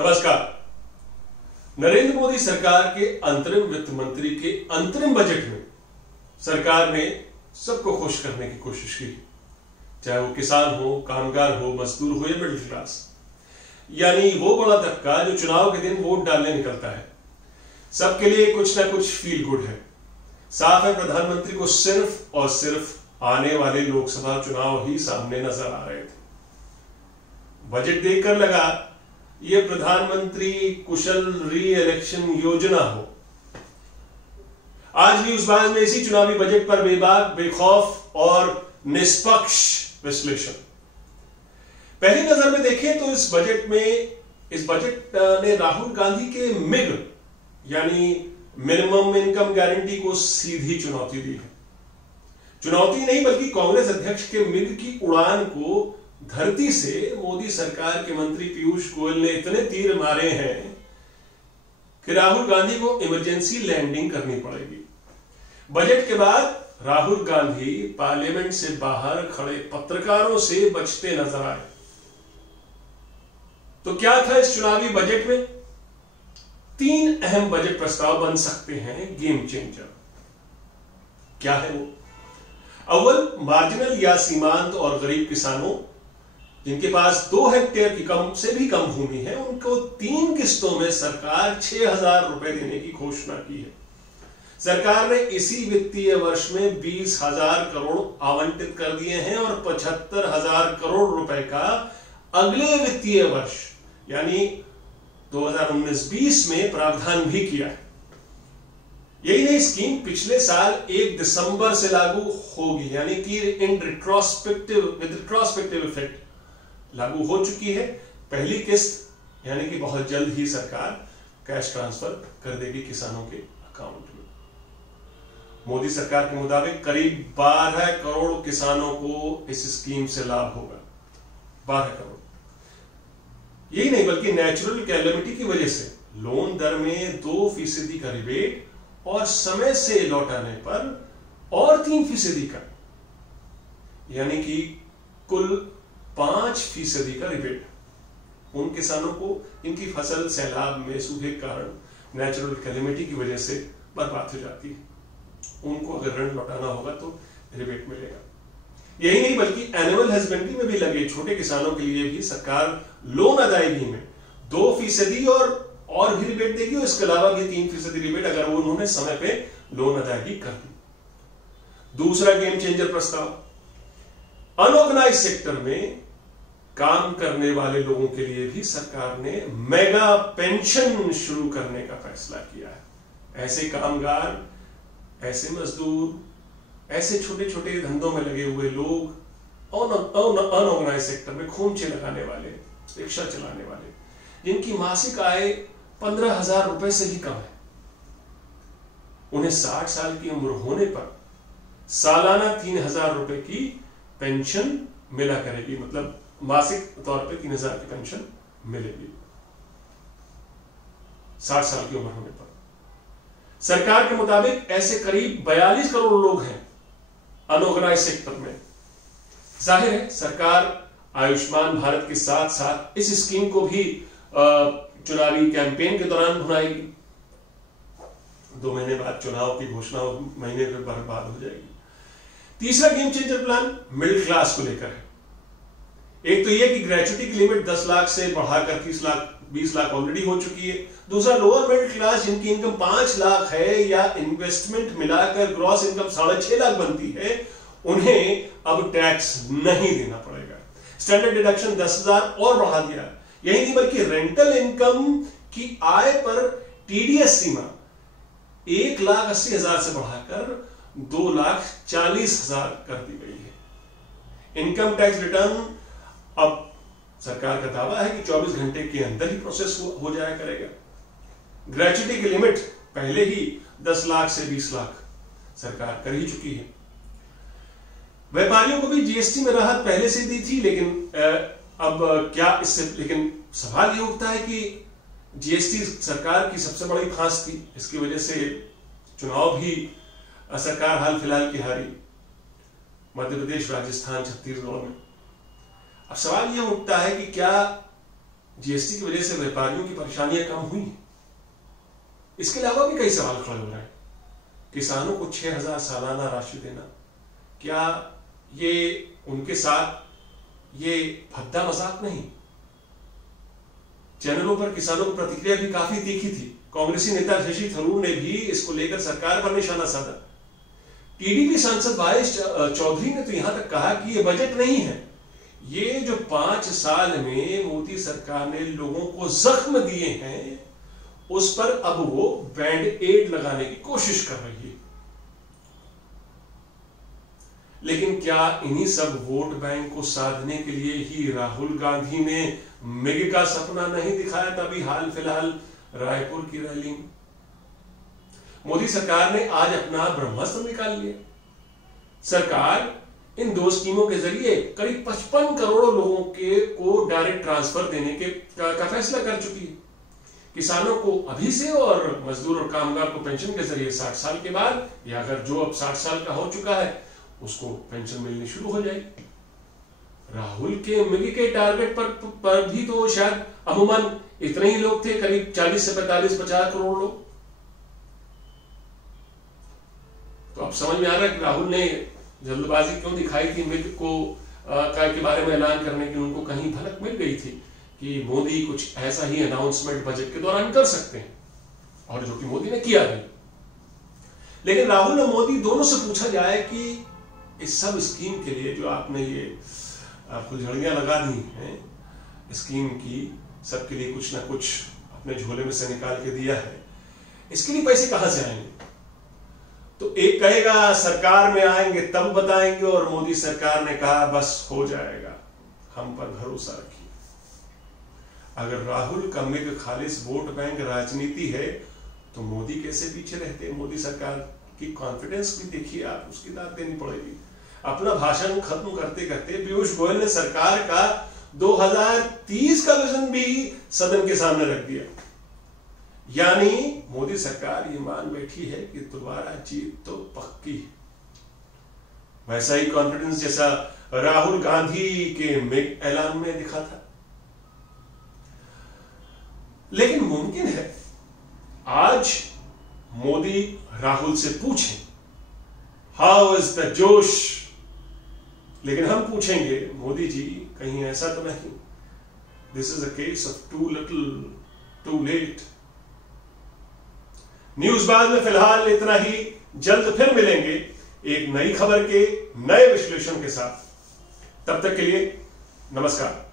नमस्कार। नरेंद्र मोदी सरकार के अंतरिम वित्त मंत्री के अंतरिम बजट में सरकार ने सबको खुश करने की कोशिश की, चाहे वो किसान हो, कामगार हो, मजदूर हो या मिडिल क्लास। यानी वो बड़ा तबका जो चुनाव के दिन वोट डालने निकलता है, सबके लिए कुछ ना कुछ फील गुड है। साफ है, प्रधानमंत्री को सिर्फ और सिर्फ आने वाले लोकसभा चुनाव ही सामने नजर आ रहे थे। बजट देखकर लगा ये प्रधानमंत्री कुशल री इलेक्शन योजना हो। आज भी उस बात में इसी चुनावी बजट पर बेबाक, बेखौफ और निष्पक्ष विश्लेषण। पहली नजर में देखें तो इस बजट ने राहुल गांधी के मिग यानी मिनिमम इनकम गारंटी को सीधी चुनौती दी है। चुनौती नहीं बल्कि कांग्रेस अध्यक्ष के मिग की उड़ान को धरती से मोदी सरकार के मंत्री पीयूष गोयल ने इतने तीर मारे हैं कि राहुल गांधी को इमरजेंसी लैंडिंग करनी पड़ेगी। बजट के बाद राहुल गांधी पार्लियामेंट से बाहर खड़े पत्रकारों से बचते नजर आए। तो क्या था इस चुनावी बजट में? 3 अहम बजट प्रस्ताव बन सकते हैं गेम चेंजर। क्या है वो? अव्वल, मार्जिनल या सीमांत और गरीब किसानों जिनके पास 2 हेक्टेयर की कम से भी कम भूमि है, उनको 3 किस्तों में सरकार 6,000 रुपए देने की घोषणा की है। सरकार ने इसी वित्तीय वर्ष में 20,000 करोड़ आवंटित कर दिए हैं और 75,000 करोड़ रुपए का अगले वित्तीय वर्ष यानी 2019-20 में प्रावधान भी किया है। यही नई स्कीम पिछले साल 1 दिसंबर से लागू होगी, यानी कि विद रिट्रोस्पेक्टिव इफेक्ट लागू हो चुकी है। पहली किस्त यानी कि बहुत जल्द ही सरकार कैश ट्रांसफर कर देगी किसानों के अकाउंट में। मोदी सरकार के मुताबिक करीब 12 करोड़ किसानों को इस स्कीम से लाभ होगा। 12 करोड़। यही नहीं बल्कि नेचुरल कैलेमिटी की वजह से लोन दर में 2% का रिबेट और समय से लौटाने पर और 3% का, यानी कि कुल 5% का रिबेट उन किसानों को इनकी फसल सैलाब में, सूखे के कारण, नेचुरल कैलेमिटी की वजह से बर्बाद हो जाती है। उनको अगर ऋण लौटाना होगा तो रिबेट मिलेगा। यही नहीं बल्कि एनिमल हस्बेंड्री में भी लगे छोटे किसानों के लिए भी सरकार लोन अदायगी में 2% और भी रिबेट देगी, और इसके अलावा भी 3% रिबेट अगर वो उन्होंने समय पे लोन अदायगी कर दी। दूसरा गेम चेंजर प्रस्ताव, अनऑर्गेनाइज सेक्टर में काम करने वाले लोगों के लिए भी सरकार ने मेगा पेंशन शुरू करने का फैसला किया है। ऐसे कामगार, ऐसे मजदूर, ऐसे छोटे छोटे धंधों में लगे हुए लोग, अनऑर्गेनाइज सेक्टर में खोमचे लगाने वाले, रिक्शा चलाने वाले, जिनकी मासिक आय 15,000 रुपए से भी कम है, उन्हें 60 साल की उम्र होने पर सालाना 3,000 रुपए की पेंशन मिला करेगी। मतलब मासिक तौर पे 3,000 की पेंशन मिलेगी 60 साल की उम्र होने पर। सरकार के मुताबिक ऐसे करीब 42 करोड़ लोग हैं अनऑर्गेनाइज सेक्टर में। जाहिर है सरकार आयुष्मान भारत के साथ साथ इस स्कीम को भी चुनावी कैंपेन के दौरान भुनाएगी। 2 महीने बाद चुनाव की घोषणा महीने के बाद हो जाएगी। तीसरा game changer plan middle class को लेकर है। एक तो यह कि ग्रेच्युटी की लिमिट 10 लाख से बढ़ाकर 30 लाख 20 लाख ऑलरेडी हो चुकी है। दूसरा, लोअर मिडिल क्लास जिनकी इनकम 5 लाख है या इन्वेस्टमेंट मिलाकर ग्रॉस इनकम 6.5 लाख बनती है, उन्हें अब टैक्स नहीं देना पड़ेगा। स्टैंडर्ड डिडक्शन 10,000 और बढ़ा दिया। यही नहीं बल्कि रेंटल इनकम की आय पर टीडीएस सीमा 1,80,000 से बढ़ाकर 2,40,000 कर दी गई है। इनकम टैक्स रिटर्न अब सरकार का दावा है कि 24 घंटे के अंदर ही प्रोसेस हो जाया करेगा। ग्रेच्युटी की लिमिट पहले ही 10 लाख से 20 लाख सरकार कर ही चुकी है। व्यापारियों को भी जीएसटी में राहत पहले से दी थी, लेकिन अब क्या इससे, लेकिन सवाल यह उठता है कि जीएसटी सरकार की सबसे बड़ी फांस थी। इसकी वजह से चुनाव भी सरकार हाल फिलहाल की हारी, मध्य प्रदेश, राजस्थान, छत्तीसगढ़ में। अब सवाल यह उठता है कि क्या जीएसटी की वजह से व्यापारियों की परेशानियां कम हुई हैं। इसके अलावा भी कई सवाल खड़े हो रहे हैं। किसानों को 6,000 सालाना राशि देना, क्या ये उनके साथ ये भद्दा मजाक नहीं? चैनलों पर किसानों की प्रतिक्रिया भी काफी तीखी थी। कांग्रेसी नेता शशि थरूर ने भी इसको लेकर सरकार पर निशाना साधा। टीडीपी सांसद भावेश चौधरी ने तो यहां तक कहा कि यह बजट नहीं है, ये जो 5 साल में मोदी सरकार ने लोगों को जख्म दिए हैं उस पर अब वो बैंड एड लगाने की कोशिश कर रही है। लेकिन क्या इन्हीं सब वोट बैंक को साधने के लिए ही राहुल गांधी ने मिग का सपना नहीं दिखाया था अभी हाल फिलहाल रायपुर की रैली में? मोदी सरकार ने आज अपना ब्रह्मास्त्र निकाल लिया। सरकार इन 2 स्कीमों के जरिए करीब 55 करोड़ लोगों को डायरेक्ट ट्रांसफर देने का फैसला कर चुकी है। किसानों को अभी से और मजदूर और कामगार को पेंशन के जरिए 60 साल के बाद, या अगर जो अब 60 साल का हो चुका है उसको पेंशन मिलनी शुरू हो जाएगी। राहुल के मिग के टारगेट पर भी तो शायद अमूमन इतने ही लोग थे, करीब 40 से 45-50 करोड़ लोग। तो अब समझ में आ रहा है कि राहुल ने जल्दबाजी क्यों दिखाई थी मिग को के बारे में ऐलान करने की। उनको कहीं भनक मिल गई थी कि मोदी कुछ ऐसा ही अनाउंसमेंट बजट के दौरान कर सकते हैं, और जो कि मोदी ने किया भी। लेकिन राहुल और मोदी दोनों से पूछा जाए कि इस सब स्कीम के लिए जो आपने ये फुलझड़ियां लगा दी हैं स्कीम की, सबके लिए कुछ ना कुछ अपने झोले में से निकाल के दिया है, इसके लिए पैसे कहां से आएंगे? तो एक कहेगा सरकार में आएंगे तब बताएंगे, और मोदी सरकार ने कहा बस हो जाएगा, हम पर भरोसा रखिए। अगर राहुल का मिग खालिस वोट बैंक राजनीति है तो मोदी कैसे पीछे रहते? मोदी सरकार की कॉन्फिडेंस भी देखिए आप, उसकी दाद देनी पड़ेगी। अपना भाषण खत्म करते करते पीयूष गोयल ने सरकार का 2030 का विजन भी सदन के सामने रख दिया। यानी मोदी सरकार ये मान बैठी है कि दोबारा जीत तो पक्की है। वैसा ही कॉन्फिडेंस जैसा राहुल गांधी के मिग ऐलान में दिखा था। लेकिन मुमकिन है आज मोदी राहुल से पूछें हाउ इज द जोश, लेकिन हम पूछेंगे मोदी जी कहीं ऐसा तो नहीं this is a case of too little too late. News बाज में फिलहाल इतना ही। जल्द फिर मिलेंगे एक नई खबर के नए विश्लेषण के साथ। तब तक के लिए नमस्कार।